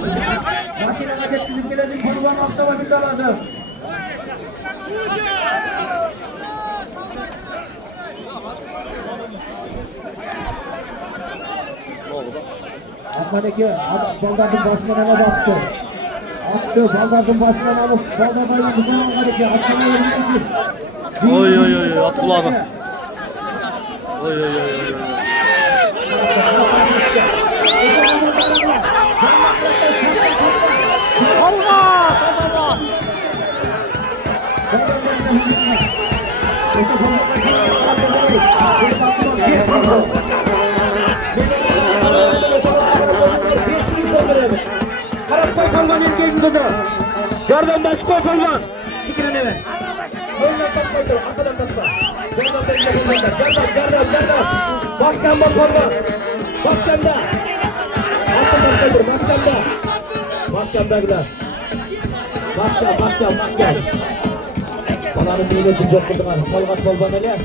Makineye getirdik geledik kurban hafta vakit aladı. Arkadaki Baldar'ın başına ne bastı? Attı, Baldar'ın başına alıp Baldar'ın başına arkadaki Akşam'a yürüdü. Oy oy oy at kulağına. Oy oy oy oy. Allah! Allah! Karakter kalman ilgin kızı. Yardım başka kalman. Fikrin eve. Önüne takmaydı. Arkadan takma. Yardım. Başkan bak kalman. Başkan da. Arkadan takmaydı. Başkan da. Başkan da. Başkan. Balanın milleti çok kıldılar. Kalgat kalman ele.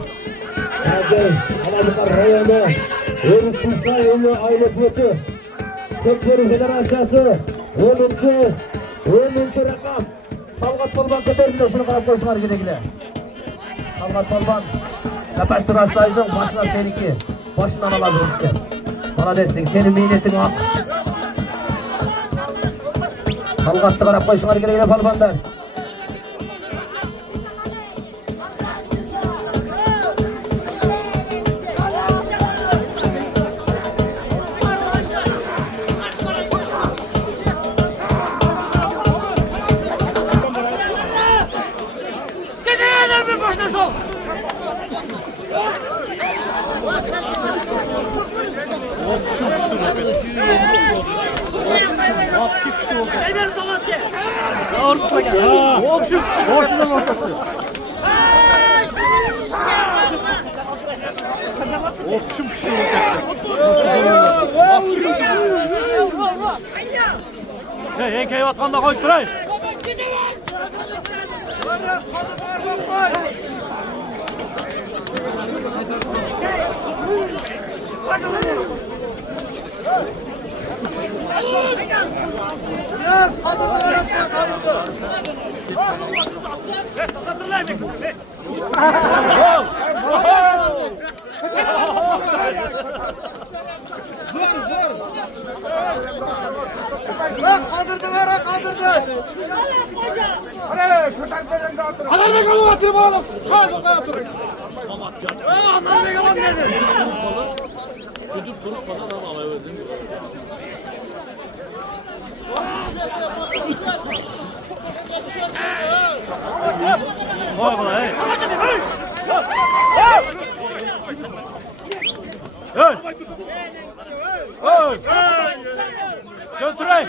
Hadi. Aladıklar rayonu. Örüksüzler ölü aile kötü. Kötleri Federasyası 10. rakam Talgat Polban kötöründe şunu karab koysunlar güle. Talgat Polban Kapaştır Aslay'cığım başına seninki başından alazım işte. Bana dersin senin miynetin hak. Talgat'ta karab koysunlar güle Polban'dan. Hey, kayıp atkan da koy, durayım. Adamı kalı atıyor bağlasın. Kalı atıyor. Adamı kalı dedi. Çocuk kurup falan ama evet. Vay bana hey. Hey. Hey. Götürey.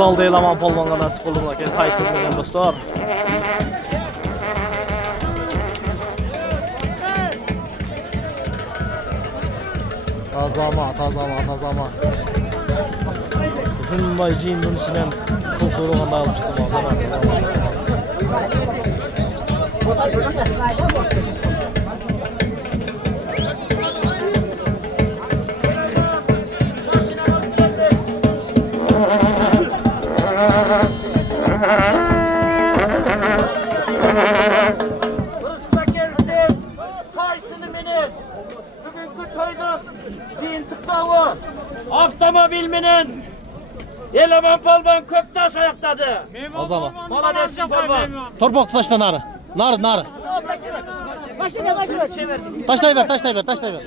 Aldı Elaman polvonga nasip oldu bular ekan Tayson bilan do'stlar. Tazama. Shunday jiyinning ichidan pul so'raganda olib chiqdim Burasına gelsin. Taysını minib. Bugünkü toyda jiyintiqlavi. Avtomobilminin Elaman polvon Ko'ktaş ayaqtadı. Azama. Молодец polvon. Torpoq tashla nari. Nari. Tashlayver.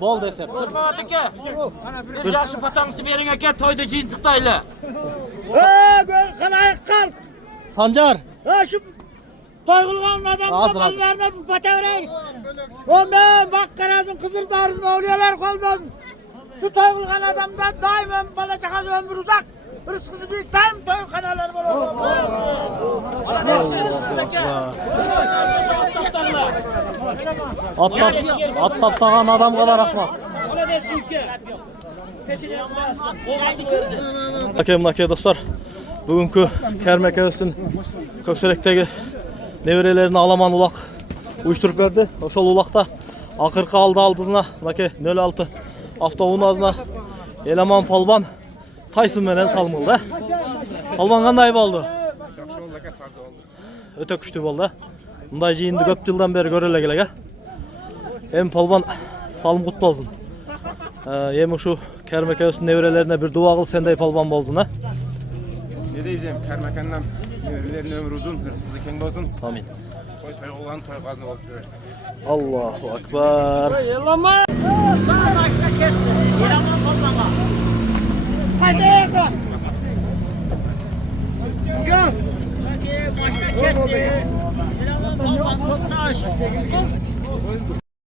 Bo'ldi esa. Hurmat aka. Bir yaxshi patangni bering aka, toyda jiyintiqlayli. Qalay qalq. Sanjar. Ha şu toyg'ulgan adam Hazır. qo'llarida bataverang. O'mbe bak qarazim qizir darizini avliyolar qo'ldasin. Şu toyg'ulgan adamdan doim bola chaqasi ömür uzak. Rizqisi büyük daim toy kanalları bo'ladi. Attaptagan adamga rahmat. Молодец aka. Peşine yapmasın. Oğaydı versin. Aka dostlar. Bugünkü Kermeke üstün Kökserek'teki nevrelerini Alaman ulak uyuşturup verdi. Oşol ulakta akırkı aldı aldızına 06 avtobun azına Elaman polvon Tayson menen salmıldı. Polvon qanday boldu? Öte күчтүү boldu. Bunday jiyinди köp жылдан beri görele kelege. Hem polvon salım kutlu olsun. Hem şu Kermeke üstün nevrelerine bir dua kıl sendey polvon bolsun ha. Ne diyeceğim? Kermeken'den nevrilerin ömrü uzun, hırsızlığı kendi olsun. Amin. Toy olan toy kazanı olup duruyor. Allahu Akbar. Başta ketti. Elaman polvonga. Kaçayım. Başta ketti. Elaman polvon Ko'ktaş.